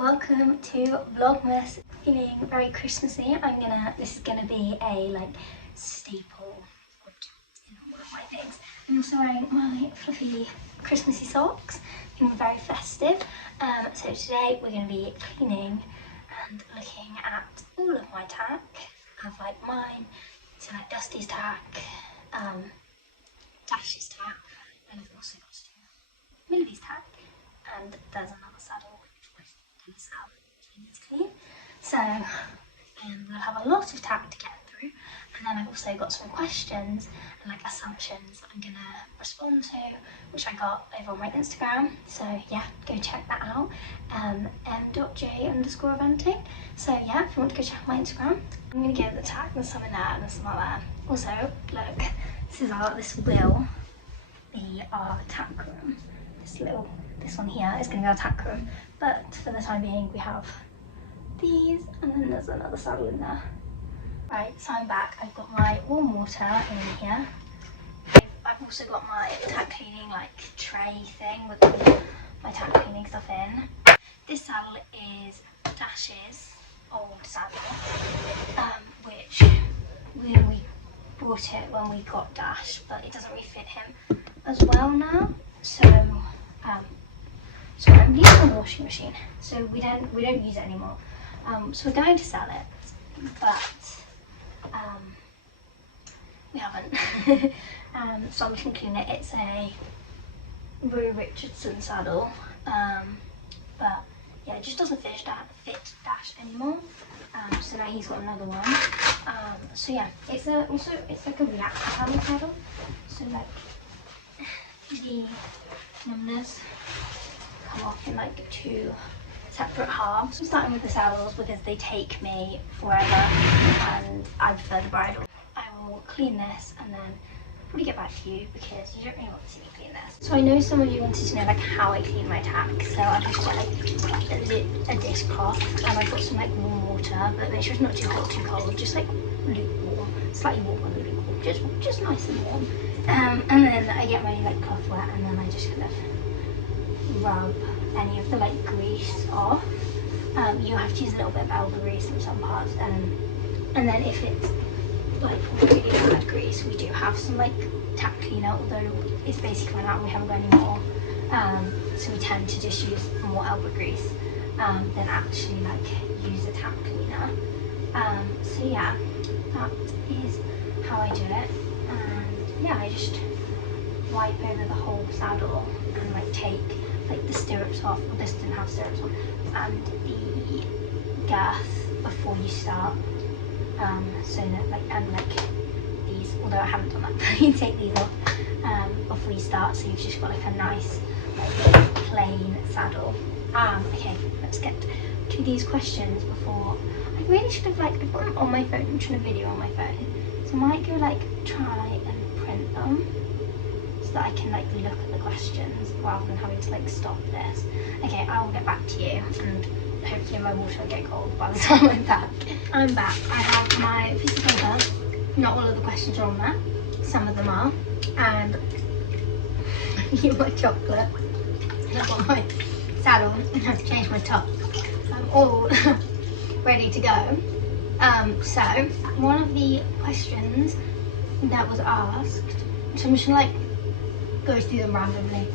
welcome to Vlogmas. Feeling very Christmassy. This is gonna be a like staple in one of my things. I'm also wearing my fluffy Christmassy socks. Feeling very festive. So today we're gonna be cleaning and looking at all of my tack. I have like mine, so like Dusty's tack, Dash's tack, and I've also got to do Millie's tack, and there's another saddle which is clean. So we'll have a lot of tack to get through, and then I've also got some questions and like assumptions that I'm gonna respond to, which I got over on my Instagram. So yeah, go check that out. m.j_eventing. So yeah, if you want to go check my Instagram, I'm gonna give the tack. There's some in there and there's some like that. Also, look, this will be our tack room. This one here is going to be our tack room, but for the time being we have these, and then there's another saddle in there. Right, so I'm back. I've got my warm water in here. I've also got my tack cleaning like tray thing with all my tack cleaning stuff in. This saddle is Dash's old saddle, which we bought it when we got Dash, but it doesn't really fit him as well now. So I'm using the washing machine, so we don't use it anymore. So we're going to sell it, but we haven't. So I'm just gonna clean it. It's a Rue Richardson saddle, but yeah, it just doesn't fit Dash anymore. So now he's got another one. So yeah, it's like a reactor saddle. So like the numbers come off in like two separate halves. I'm starting with the saddles because they take me forever and I prefer the bridle. I will clean this and then probably get back to you because you don't really want to see me clean this. So I know some of you wanted to know like how I clean my tack, so I've just got like a dishcloth and I've got some like warm water, but make sure it's not too hot, too cold, just like lukewarm, slightly warm and lukewarm, just nice and warm. And then I get my like cloth wet and then I just kind of rub any of the like grease off. You have to use a little bit of elbow grease in some parts, and then if it's like really bad grease, we do have some like tack cleaner, although it's basically run out and we haven't got any more. So we tend to just use more elbow grease than actually like use a tack cleaner. So yeah, that is how I do it. And yeah, I just wipe over the whole saddle and like take like the stirrups off. Well, this didn't have stirrups on, and the girth before you start. So that like these, although I haven't done that, but you take these off before you start, so you've just got like a nice like plain saddle. Okay, let's get to these questions before. I really should have like, I've got them on my phone, I'm trying to video on my phone, so I might go like try and print them so that I can like look at the questions rather than having to like stop this. Okay, I will get back to you, and hopefully my water will get cold by the time I'm back. I'm back. I have my piece of paper. Not all of the questions are on there. Some of them are. And you my chocolate. I've got my saddle and have to change my top. I'm all ready to go. So one of the questions that was asked, so I'm just gonna like go through them randomly,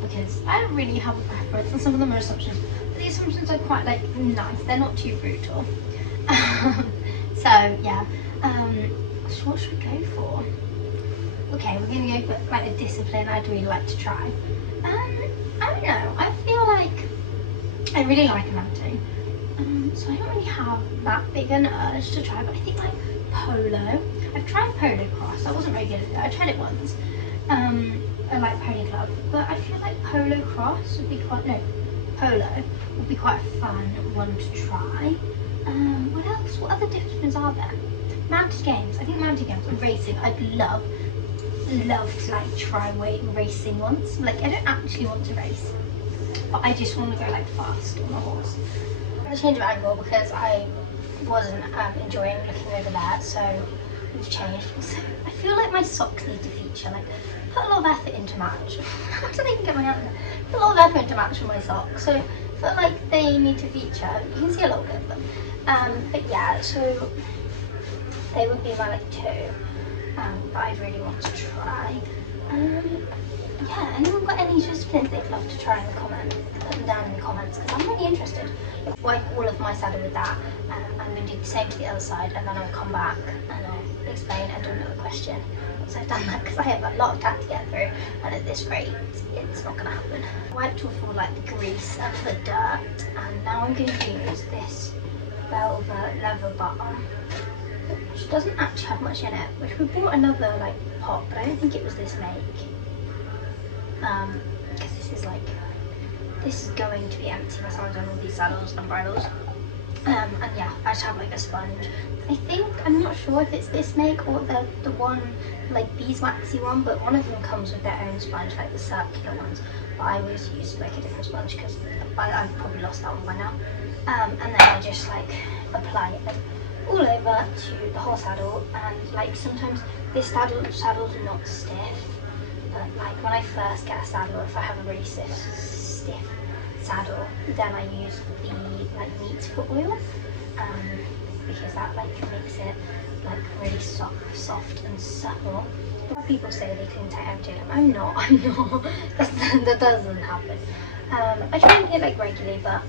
because I don't really have a preference, and some of them are assumptions. The assumptions are quite like nice, they're not too brutal. So yeah, so what should we go for? Okay, we're gonna go for like a discipline I'd really like to try. I don't know, I feel like I really like mounting, so I don't really have that big an urge to try, but I think like polo. I've tried polo cross, I wasn't very good at it, I tried it once. I like pony club, but I feel like polo cross would be polo would be quite a fun one to try. What else? What other disciplines are there? Mounted games. I think mounted games and racing. I'd love to like try racing once. Like I don't actually want to race, but I just want to go like fast on a horse. I'm gonna change of angle because I wasn't enjoying looking over there, so we've changed. Also, I feel like my socks need to feature. Like put a lot of effort into match. How did I even get my hand there? Put a lot of effort into match with my socks. So feel like they need to feature. You can see a little bit of them. But yeah, so they would be my like two that I really want to try. Yeah, anyone got any disciplines they'd love to try in the comments? Put them down in the comments because I'm really interested. Wipe all of my saddle with that, and I'm going to do the same to the other side, and then I'll come back and I'll explain and do another question once I've done that, because I have a lot of tack to get through, and at this rate it's not going to happen. I wiped off all like the grease and the dirt, and now I'm going to use this velvet leather bottom, which doesn't actually have much in it, which we bought another like pot, but I don't think it was this make, because this is going to be empty once I've done all these saddles and bridles. And yeah, I just have like a sponge. I'm not sure if it's this make or the one like beeswaxy one, but one of them comes with their own sponge, like the circular ones, but I always use like a different sponge because I've probably lost that one by now. And then I just like apply it all over to the whole saddle, and like sometimes this saddle's not stiff, but like when I first get a saddle, if I have a really stiff saddle, then I use the like meat foot oil, because that like makes it like really soft and supple. A lot of people say they clean tight empty, and I'm not. That doesn't happen. I try and get like regularly, but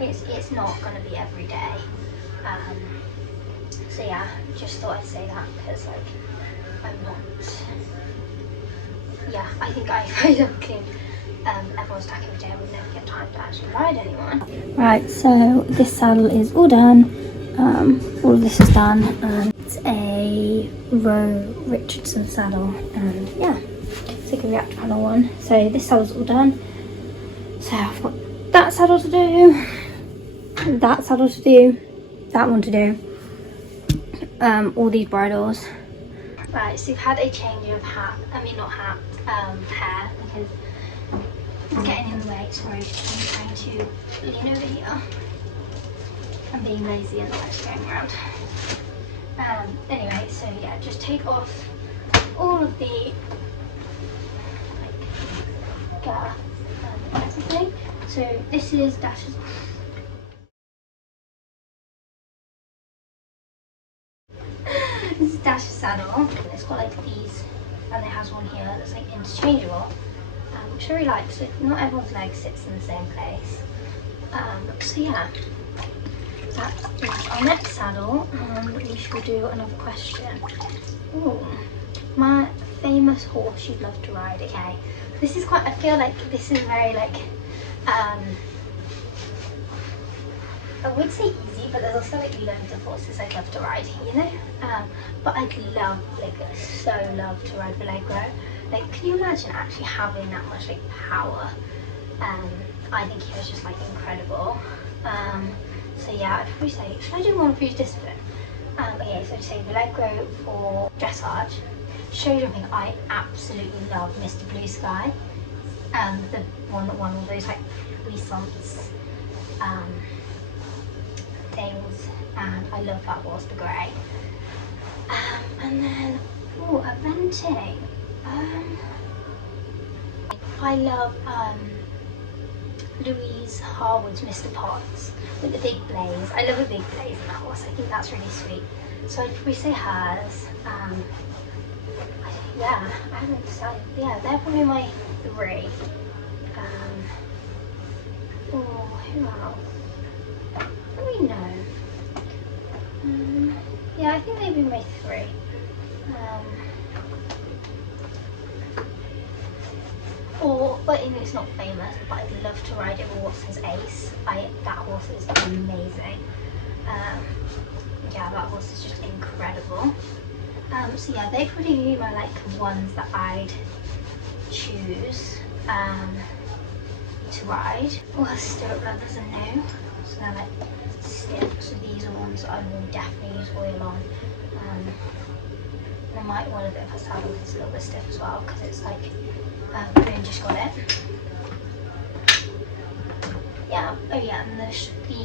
it's not going to be every day. So yeah, just thought I'd say that because like I'm not. Yeah, I think if I don't clean everyone's tack every day, I would never get time to actually ride anyone. Right, so this saddle is all done. All of this is done, and it's a Roe Richardson saddle, and yeah, it's like a React panel one. So this saddle's all done. So I've got that saddle to do, that saddle to do, that one to do, all these bridles. Right, so we've had a change of hair, because it's getting in the way. Sorry, I'm trying to lean over here. I'm being lazy and not actually going around. Anyway, so yeah, just take off all of the like girth and everything. So this is Dash's. This is Dash's saddle. It's got like these, and it has one here that's like interchangeable, which I really like. So not everyone's leg sits in the same place. So yeah, that is our next saddle, and we shall do another question. Ooh, my famous horse you'd love to ride. Okay, this is quite. I feel like this is very like. I would say easy, but there's also like loads of horses I'd love to ride, you know? But I'd love, like so love to ride Vlogmas. Like, can you imagine actually having that much like power? I think he was just like incredible. So yeah, I'd probably say, should I do one for each discipline? Okay, so I'd say Vlogmas for dressage. Show jumping, I absolutely love Mr. Blue Sky. The one that won all those like puissance things, and I love that horse, the grey. And then, eventing. I love Louise Harwood's Mr. Potts with the big blaze. I love a big blaze in that horse. I think that's really sweet. So I'd probably say hers. Yeah, I haven't decided. Yeah, they're probably my three. Who else? I don't really know. Yeah, I think they'd be my three. But it's not famous, but I'd love to ride Emma Watson's Ace. That horse is amazing. Yeah, that horse is just incredible. So yeah, they probably be my like ones that I'd choose to ride. Well, stirrup leathers are new, so they're like stiff. So these are ones that I will definitely use oil on. And I might want a bit of a saddle because it's a little bit stiff as well, because it's like I only just got it. Yeah. Oh yeah, and the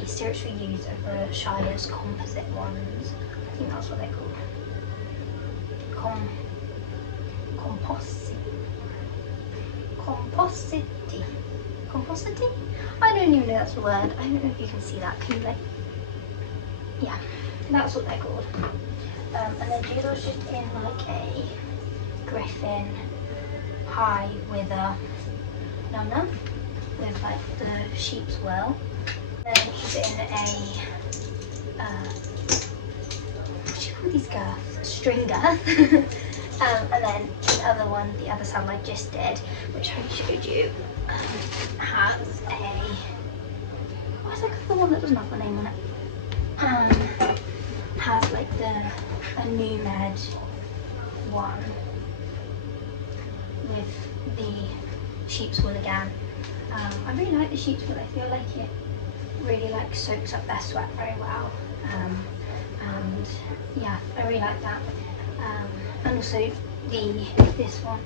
stirrups we use are the Shire's composite ones. I think that's what they're called. Composite. composite. I don't even know that's a word. I don't know if you can see that. Can you like? Yeah, that's what they're called. And then Judo's just in like a griffin high wither number with like the sheep's wool. Then he's in a what do you call these girths? String girth. And then the other one, the other saddle I just did, which I showed you, has a, what's that the one that doesn't have the name on it? Has like a new med one with the sheep's wool again. I really like the sheep's wool. I feel like it really like soaks up their sweat very well. And yeah, I really like that. And also this one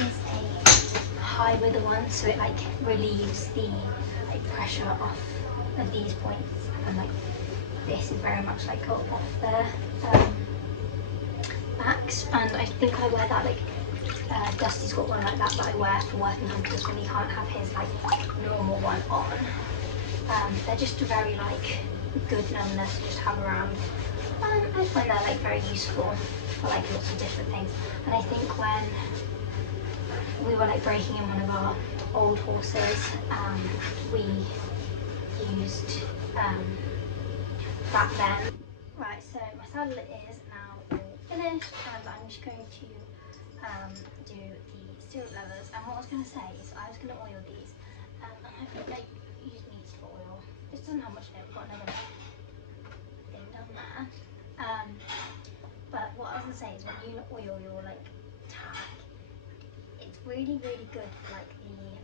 is a high wither one, so it like relieves the like pressure off of these points, and like this is very much like off their backs. And I think I wear that like Dusty's got one like that I wear for working hunters when he can't have his like normal one on. They're just very like good numbness to just have around. I find they're like very useful for like lots of different things. And I think when we were like breaking in one of our old horses, we used that then. Right, so my saddle is now all finished, and I'm just going to do the stirrup leathers. And what I was going to say is I was going to oil these, and I feel like use needs for oil. This doesn't have much in it. We've got another thing done there. But what I was going to say is when you oil your like tack, it's really good for like the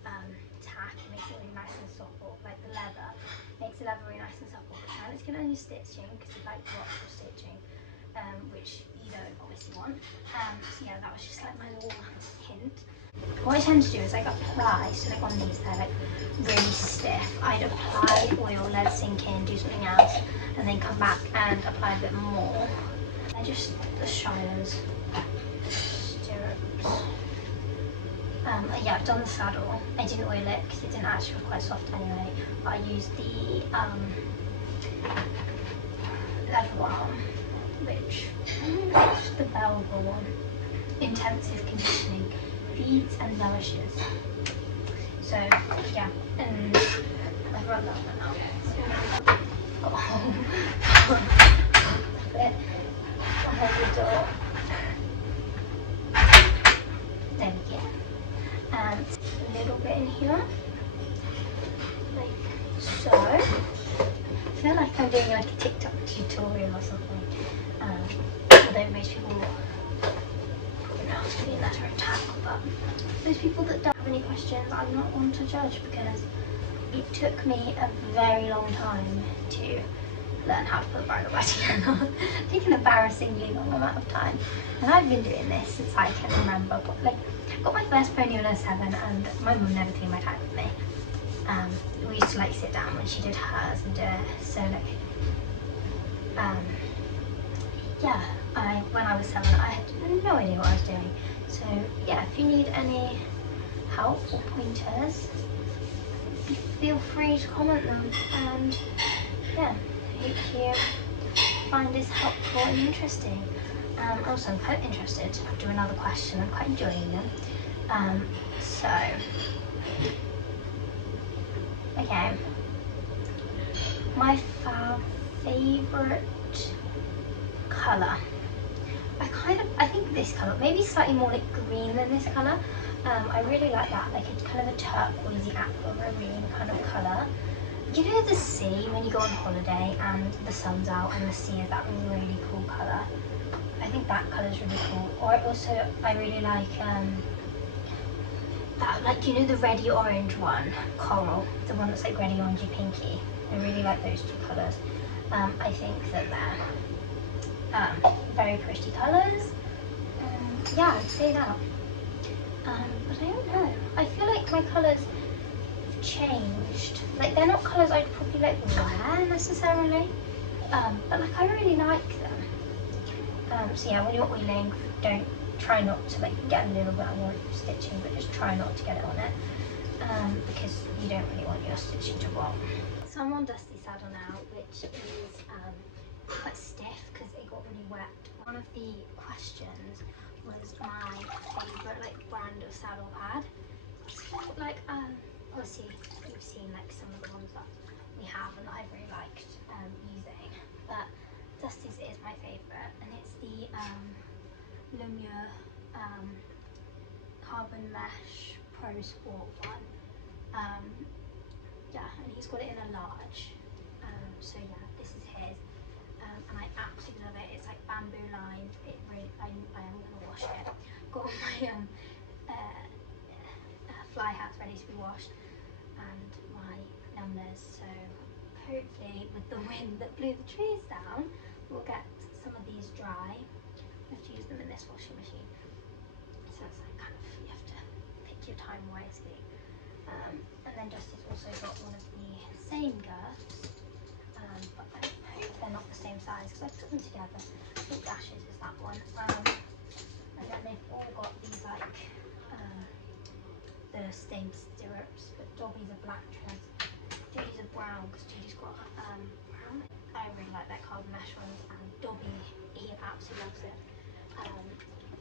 tack. It makes it really nice and supple. Like the leather makes the leather really nice and supple. And it's good on your stitching because you like lots of stitching, which you don't obviously want. So yeah, that was just like my little hint. What I tend to do is like apply, so like on these they're like really stiff. I'd apply oil, let it sink in, do something else, and then come back and apply a bit more. And just the Shire's stirrups. Yeah, I've done the saddle. I didn't oil it because it didn't actually feel quite soft anyway. But I used the leather arm, which it's the Belva one. Intensive conditioning, feeds and nourishes. So yeah, and I've run that one out. The door. There we go. And a little bit in here, like so. I feel like I'm doing like a TikTok tutorial or something. Although most people probably know how to do a letter and tack, but those people that don't have any questions, I'm not one to judge because it took me a very long time to learn how to put a bridle back on. I think an embarrassingly long amount of time, and I've been doing this since I can remember. But like, I got my first pony when I was 7, and my mum never cleaned my tack with me. We used to like sit down when she did hers and do it. So like, yeah, when I was 7, I had no idea what I was doing. So yeah, if you need any help or pointers, feel free to comment them. And yeah, I hope you find this helpful and interesting. Also, I'm quite interested after another question. I'm quite enjoying them. So, okay, my favourite colour. I think this colour, maybe slightly more like green than this colour. I really like that. Like it's kind of a turquoisey aquamarine kind of colour. You know the sea when you go on holiday and the sun's out and the sea is that really cool colour? I think that colour is really cool. Or also I really like that, like, you know the reddy orange one, coral, the one that's like reddy orangey pinky. I really like those two colours. I think that they're very pretty colours. Yeah, I'd say that. But I don't know. I feel like my colours have changed. Like they're not colours I'd probably like wear necessarily. But like I really like them. So yeah, when you're oiling, try not to like get a little bit on your stitching, but just try not to get it on it. because you don't really want your stitching to rot. So I'm on Dusty's saddle now, which is quite stiff because it got really wet. One of the questions was my favourite like brand of saddle pad. So like obviously you've seen like some of the ones that we have and that I've really liked using, but Dusty's is my favourite, and it's the Lumia Carbon Mesh Pro Sport one. Yeah, and he's got it in a large. So yeah, this is his, and I absolutely love it. It's like bamboo lined. It really, I am gonna wash it. Got all my fly hats ready to be washed, and my numbers. So hopefully, with the wind that blew the trees down, we'll get some of these dry. I have to use them in this washing machine. So it's like kind of, you have to pick your time wisely. And then Dusty's also got one of the same girths, but I hope they're not the same size because I put them together. I think Dash's is that one. And then they've all got these like the stained stirrups, but Dobby's are black treads. Judy's are brown because Judy's got brown. I really like their carbon mesh ones, and Dobby, he absolutely loves it.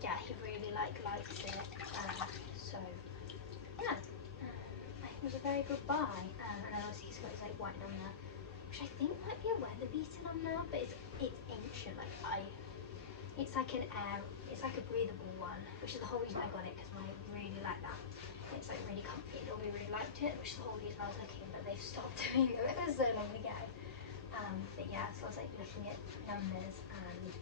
Yeah, he really likes it. So yeah, it was a very good buy. And then obviously he's got his like white number, which I think might be a weather beater number, but it's ancient. Like it's like it's like a breathable one, which is the whole reason I got it, because I really like that. It's like really comfy. Dobby really liked it, which is the whole reason I was looking, but they've stopped doing it. It was so long ago. But yeah, so I was like looking at numbers, and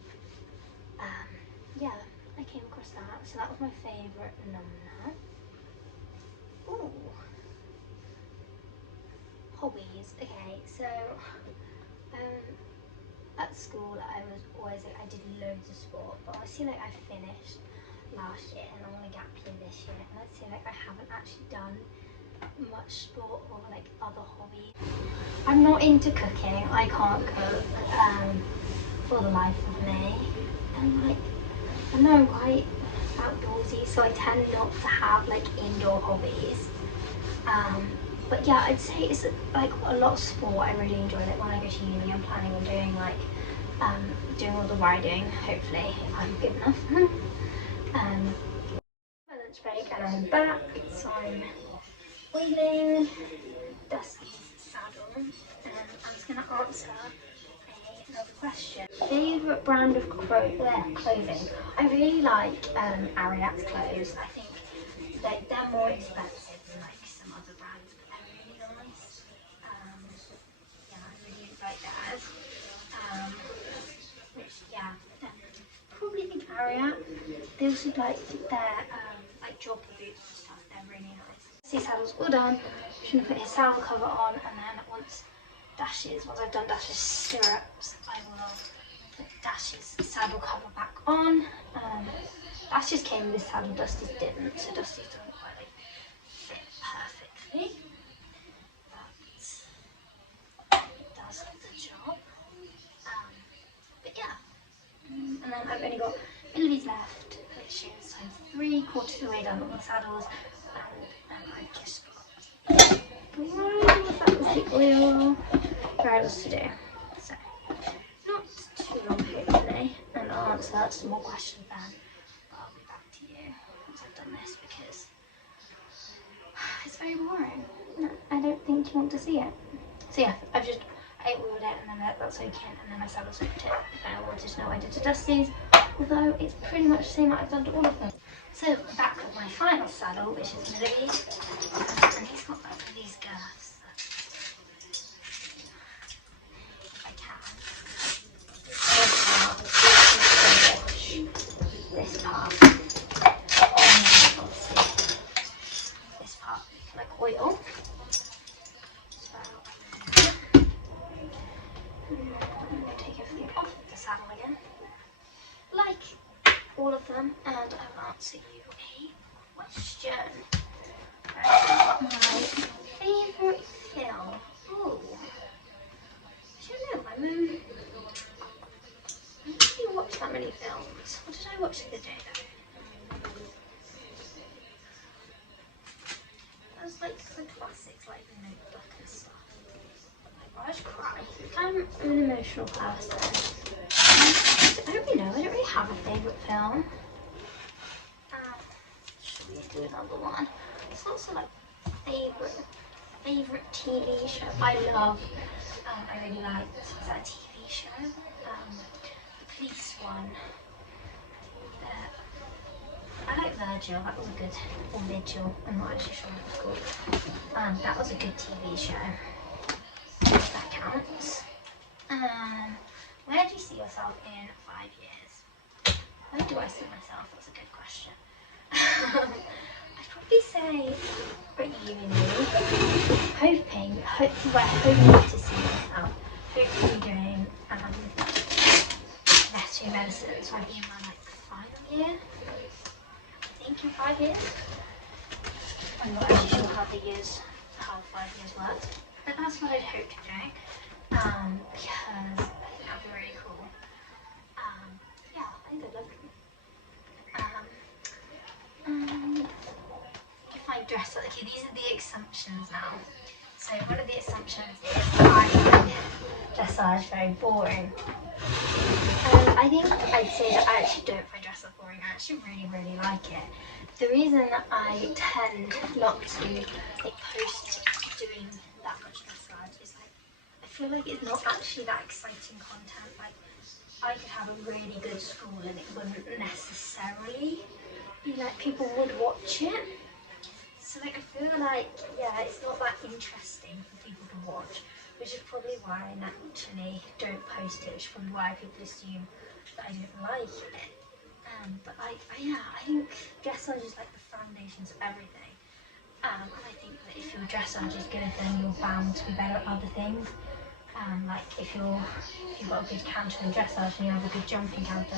yeah, I came across that. So that was my favourite number. Ooh. Hobbies. Okay, so at school I was always like, I did loads of sport, but obviously like I finished last year and I want to gap year this year, and I'd say like I haven't actually done much sport or like other hobbies. I'm not into cooking. I can't cook for the life of me, and like I know I'm quite outdoorsy, so I tend not to have like indoor hobbies. But yeah, I'd say it's like a lot of sport I really enjoy. Like when I go to uni, I'm planning on doing like doing all the riding, hopefully, if I'm good enough. My lunch break and I'm back, so I'm wheeling Dusty's saddle, and I'm just going to answer another question. Favourite brand of clothing? I really like Ariat's clothes. I think they're more expensive than like some other brands, but they're really nice. Yeah, I really like theirs. Which, yeah, probably think Ariat. They also like their like jogger boots and stuff. They're really nice. These saddles all done. I'm just gonna put his saddle cover on, and then once I've done Dash's stirrups, I will put Dash's saddle cover back on. Dash just came with this saddle, Dusty's didn't, so Dusty's doesn't quite like fit perfectly, but it does the job. But yeah, and then I've only got Millie's left, which is I'm 3/4 of the way done on the saddles, and I've just got the oil bridles to do. So not too long hopefully, and I'll answer some more questions then. But I'll be back to you once I've done this, because it's very boring. I don't think you want to see it. So yeah, I wheeled it, and then that's okay, and then I saddle soaked it. If anyone wanted to know what I did to Dusty's, although it's pretty much the same that I've done to all of them. So back with my final saddle, which is Millie's, and he's got like these girths. If I can. This part, and obviously this part like oil. So I'm going to take everything off the saddle again, like all of them, and I will answer you a question. My favourite film? Ooh, I don't know, I don't really watch that many films. What did I watch the other day though? It was like I'm an emotional person. I don't really know. I don't really have a favourite film. Should we do another one? It's also like favourite TV show. I really liked that TV show. The police one. I like Virgil, that was a good, or Vigil, I'm not actually sure what it's called. That was a good TV show. That counts. Where do you see yourself in 5 years? Where do I see myself? That's a good question. I'd probably say pretty uni. Hoping to see myself. Hopefully doing veterinary medicine, so I'd be in my like final year. I think in 5 years. I'm not actually sure how 5 years works, but that's what I'd hope to do. Because I think that'd be really cool. Yeah, I think I'd love it. If I dress up, okay, these are the assumptions now. So one of the assumptions is I find dressage very boring. I think I'd say that I actually don't find dress up boring. I actually really like it. The reason I tend not to post doing that much dressage is like I feel like it's not actually that exciting content. Like I could have a really good school and it wouldn't necessarily be like people would watch it. So like I feel like it's not that interesting for people to watch, which is probably why I naturally don't post it, which is probably why people assume that I don't like it. But I think dressage is like the foundations of everything. And I think that if your dressage is good, then you're bound to be better at other things. Like if you've got a good canter in dressage and you have a good jumping canter,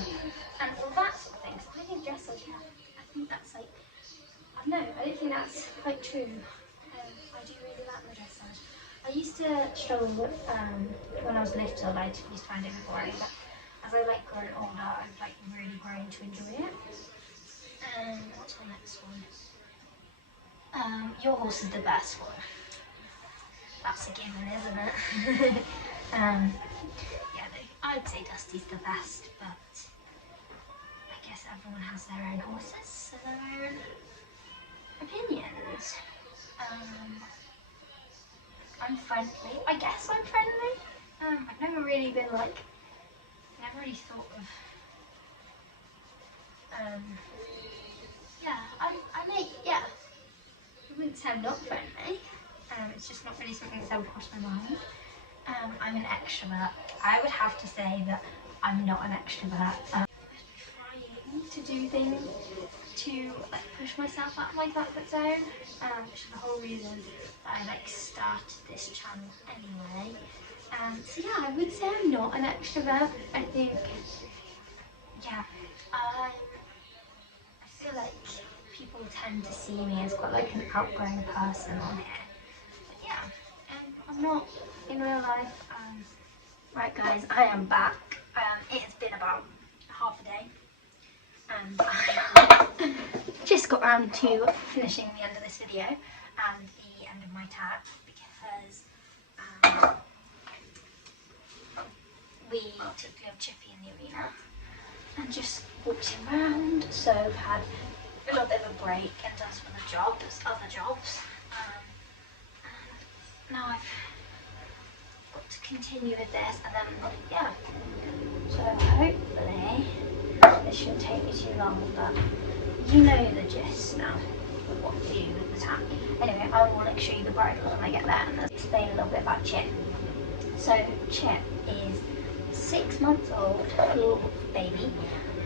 and all that sort of thing. So I think dressage, I think that's like, I don't know, I don't think that's quite true. I do really like my dressage. I used to struggle with, when I was little, I used to find it boring, but as I like growing older, I've like really grown to enjoy it. What's my next one? Your horse is the best one. That's a given, isn't it? I'd say Dusty's the best, but I guess everyone has their own horses, so their own opinions. I'm friendly. I guess I'm friendly. I've never really been like, never really thought of, I wouldn't say I'm not friendly. It's just not really something that's ever crossed my mind. I'm an extrovert. I would have to say that I'm not an extrovert. I'm trying to do things to like push myself out of my comfort zone, which is the whole reason that I like started this channel anyway. So yeah, I would say I'm not an extrovert. I think, I feel like people tend to see me as quite like an outgoing person on here. But yeah, I'm not in real life. Right guys, I am back. It has been about half a day and I just got around to finishing the end of this video and the end of my tag because we took little Chippy in the arena and just walked him around. So we've had a little bit of a break and done some other jobs. And now I've got to continue with this and then so hopefully this shouldn't take me too long, but you know the gist now of what to do with the tag. Anyway, I will show you the bridle when I get there and explain a little bit about Chip. So Chip is 6 months old, little baby,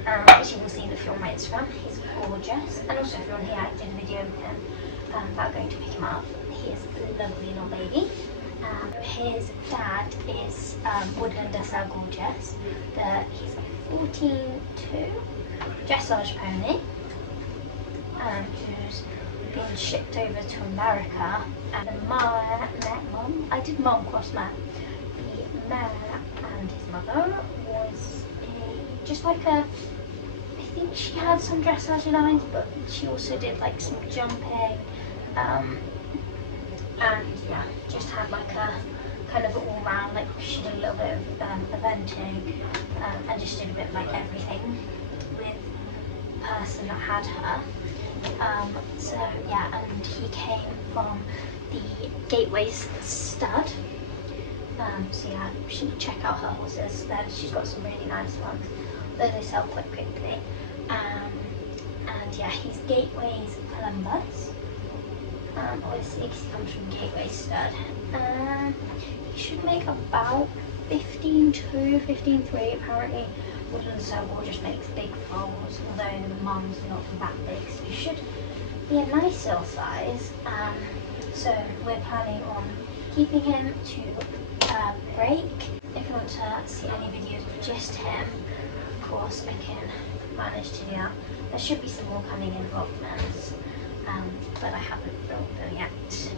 as you will see if you're on my Instagram. He's gorgeous, and also if you're on here, I did a video with him about going to pick him up. He is a lovely little baby. His dad is Woodland Dressage Gorgeous. He's a 14-2 dressage pony who's been shipped over to America. And the mum, I did mum cross mare. The mare and his mother was just like a, I think she had some dressage lines, but she also did like some jumping. And yeah, just had like a kind of all round, like she did a little bit of eventing and just did a bit of like everything with the person that had her. So yeah, and he came from the Gateway Stud. So yeah, you should check out her horses. She's got some really nice ones, though they sell quite quickly. And yeah, he's Gateway's Columbus. Obviously because he comes from Gateway Stud. He should make about 15.2, 15.3 apparently. Woodland Circle just makes big foals, although the mum's not that big, so he should be a nice little size. So we're planning on keeping him to break. If you want to see any videos of just him, of course I can manage to do that. There should be some more coming in Vlogmas, but I haven't filmed them yet.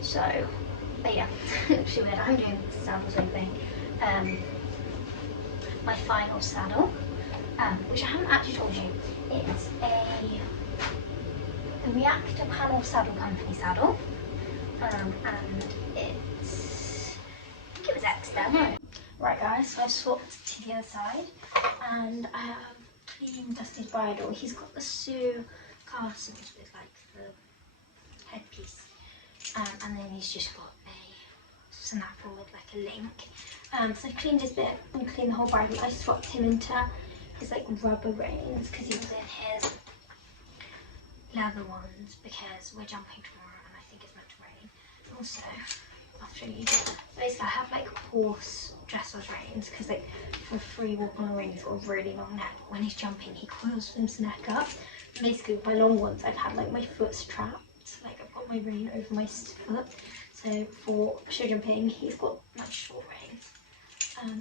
So, but yeah, actually weird. I'm doing the saddle same thing. My final saddle, which I haven't actually told you, it's the Reactor Panel Saddle Company saddle, and it's, I think it was X demo. Right guys, so I've swapped to the other side, and I have cleaned Dusty's bridle. He's got the Sue castles with like the headpiece, and then he's just got a snaffle with like a link. So I cleaned his bit and cleaned the whole bridle. I swapped him into his like rubber reins because he was in his leather ones because we're jumping tomorrow and I think it's meant to rain. Also, I'll show you. Basically, I have like horse dressage reins because like for free walk on a ring, he's got a really long neck. When he's jumping, he coils his neck up. And basically, with my long ones, I've had like my foot trapped. Like I've got my rein over my foot. So for show jumping, he's got like short reins.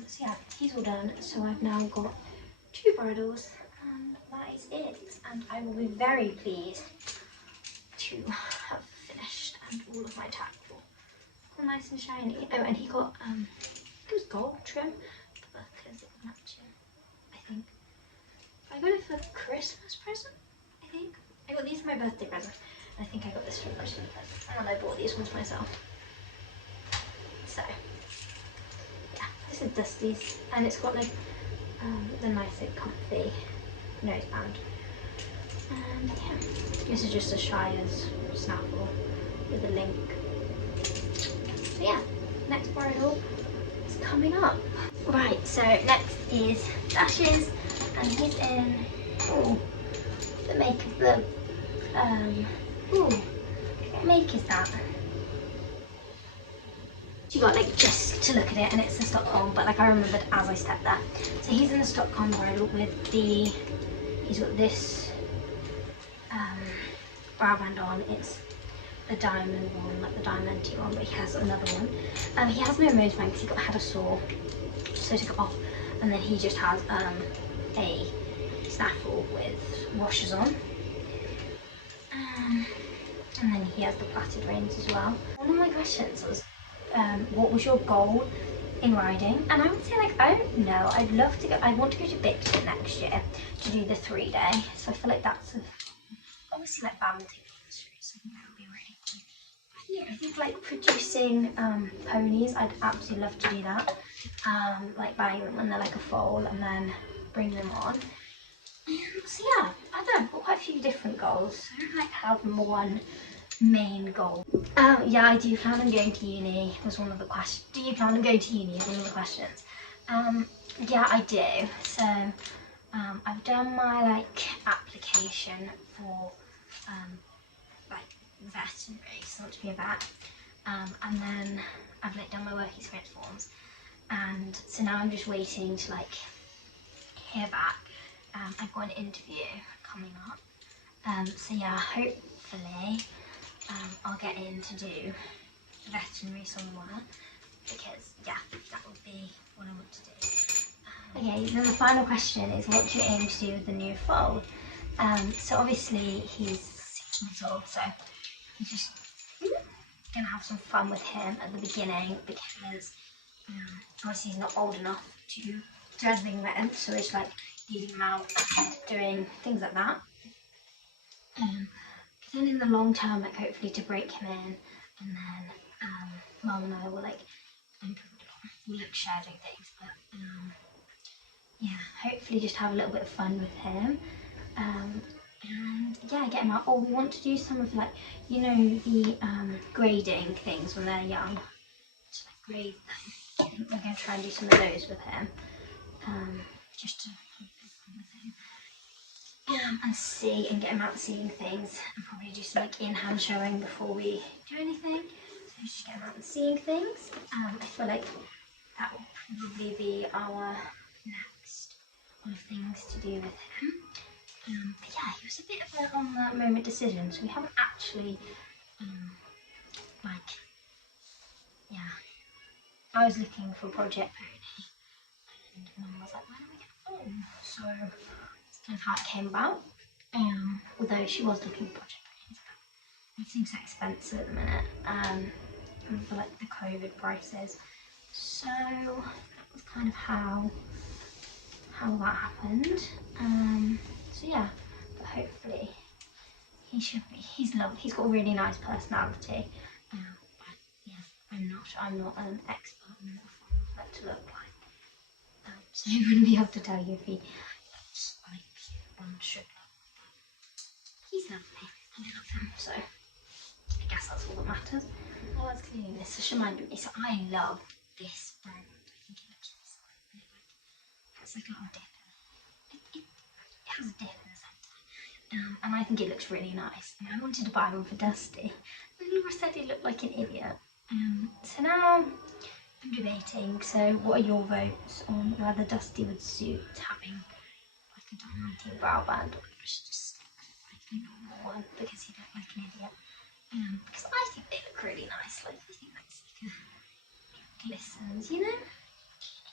So yeah, he's all done. So I've now got 2 bridles, and that is it. And I will be very pleased to have finished and all of my tack all nice and shiny. Oh, and he got it was gold trim because it matched him. I think I got it for Christmas present. I think I got these for my birthday present. I think I got this for Christmas present, and I bought these ones myself. So yeah, this is Dusty's, and it's got like the nice like comfy noseband. And yeah, this is just a Shire's snaffle with a link. So yeah, next bridle is coming up. Right, so next is Dash's, and he's in the make of the what make is that? You got like just to look at it, and it's the Stockholm, but like I remembered as I stepped there. So he's in the Stockholm bridle with the, he's got this brow band on. It's the diamond one, like the diamanty one, but he has another one. He has no noseband because he had a sore, so I took it off, and then he just has a snaffle with washers on. And then he has the plaited reins as well. One of my questions was, what was your goal in riding? And I would say like, I don't know, I'd love to go, I want to go to Uppbeat next year to do the 3-day. So I feel like that's obviously like balancing industry, so I think that would be really cool. Yeah, I think like producing ponies, I'd absolutely love to do that. Like buying them when they're like a foal and then bring them on. So yeah, I don't know, I've got quite a few different goals. I don't like have one main goal. Yeah, I do plan on going to uni, was one of the questions. Do you plan on going to uni, is one of the questions. Yeah, I do. So I've done my like application for like veterinary, so I want to be a vet. And then I've like done my work experience forms, and so now I'm just waiting to like hear back. I've got an interview coming up, so yeah, hopefully I'll get in to do veterinary somewhere, because yeah, that would be what I want to do. Okay, then the final question is, what do you aim to do with the new foal? So obviously he's 6 months old, so I'm just gonna have some fun with him at the beginning, because obviously he's not old enough to do anything with him, so it's like leaving him out, doing things like that. Then in the long term, like hopefully to break him in, and then Mum and I will like look shadow things, but yeah, hopefully just have a little bit of fun with him. And yeah, get him out. Oh, we want to do some of, like, you know, the grading things when they're young. To like grade them. I think we're going to try and do some of those with him. Just to have a bit of fun with him. And see and get him out seeing things, and probably do some like in-hand showing before we do anything. So just get him out and seeing things. I feel like that will probably be our next of things to do with him. But yeah, he was a bit of a on the moment decision, so we haven't actually like, yeah, I was looking for Project Pony and Mum was like, why don't we get home? So that's kind of how it came about. Although she was looking for Project Ponies, but everything's so expensive at the minute, and for like the COVID prices. So that was kind of how that happened. So yeah, but hopefully he should be. He's lovely. He's got a really nice personality. But yeah, I'm not an expert on what foreigners meant to look like. So I wouldn't be able to tell you if he looks like one should look. But he's lovely. I love him. So I guess that's all that matters. While I was cleaning this, just reminded me. So I love this brand. I think it looks really smart. And it like has like a little dip. It has a dip in the centre. And I think it looks really nice. And I wanted to buy one for Dusty. And Laura said he looked like an idiot. So now I'm debating. So what are your votes on whether Dusty would suit having like a diamantine brow band, or I should just stick with like a normal one because he looked like an idiot? Because I think they look really nice. Like, I think that's like a glistens, you know? It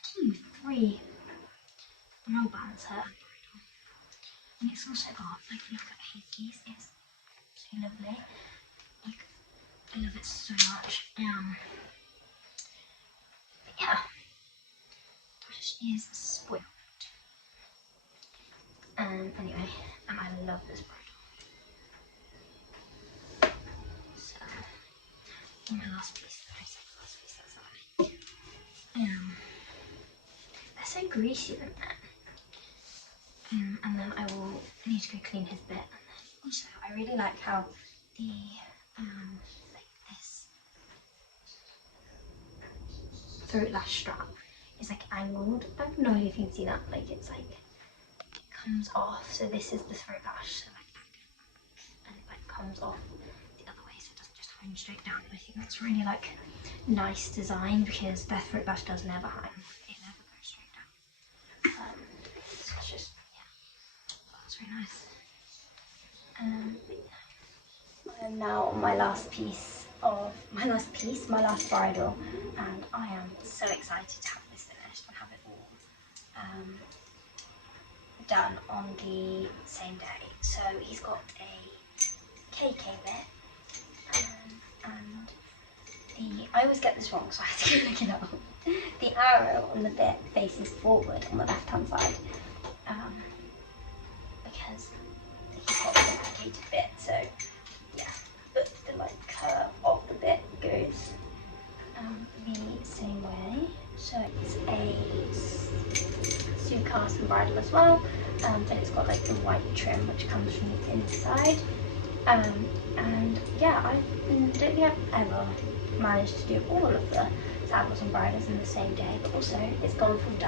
came with 3 brow bands here. And it's also got, like, look at Hickey's. It's so lovely. Like, I love it so much. But yeah, Dash is spoiled. Anyway, and I love this bridle. So, my last piece, that's that. They're so greasy, aren't they? And then I will need to go clean his bit. And then also, I really like how the like this throat lash strap is like angled. I don't know if you can see that. Like, it's like it comes off. So this is the throat lash, so like that, and it like comes off the other way, so it doesn't just hang straight down. I think that's really like nice design, because their throat lash does never hang. It never goes straight down. So it's just, that's really nice. I am now on my last bridal, and I am so excited to have this finished and have it all done on the same day. So he's got a KK bit, and I always get this wrong, so I have to look it up. The arrow on the bit faces forward on the left hand side, because he's got a complicated bit, so yeah, but the like curve of the bit goes the same way. So it's a suit cast and bridle as well, and it's got like the white trim which comes from the inside. And yeah, I don't think I've ever managed to do all of the saddles and bridles in the same day, but also it's gone from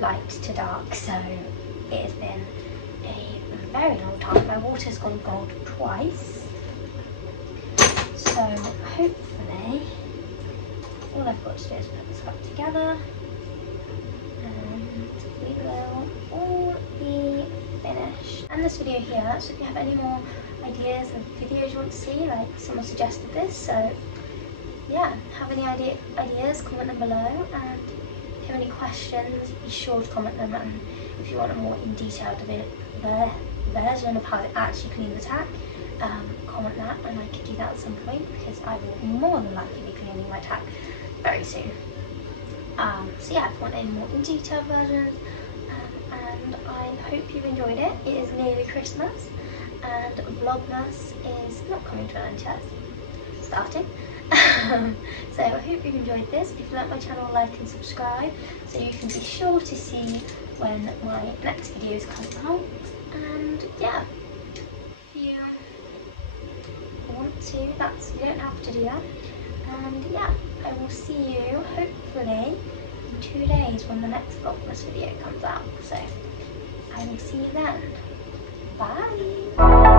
light to dark, so it has been a very long time. My water's gone gold twice, so hopefully all I've got to do is put this back together and we will all be finished. And this video here, so if you have any more ideas of videos you want to see, like someone suggested this, so yeah, have any ideas, comment them below, and if you have any questions, be sure to comment them, and if you want a more in-detailed version of how to actually clean the tack, comment that, and I could do that at some point, because I will more than likely be cleaning my tack very soon. So yeah, if you want any more in-detail versions, and I hope you've enjoyed it. It is nearly Christmas, and Vlogmas is not coming to an end yet, it's starting. So I hope you've enjoyed this. If you like my channel, like and subscribe so you can be sure to see when my next videos come out. And yeah, if you want to, you don't have to do that. And yeah, I will see you hopefully in 2 days when the next Vlogmas video comes out. So I will see you then. Bye!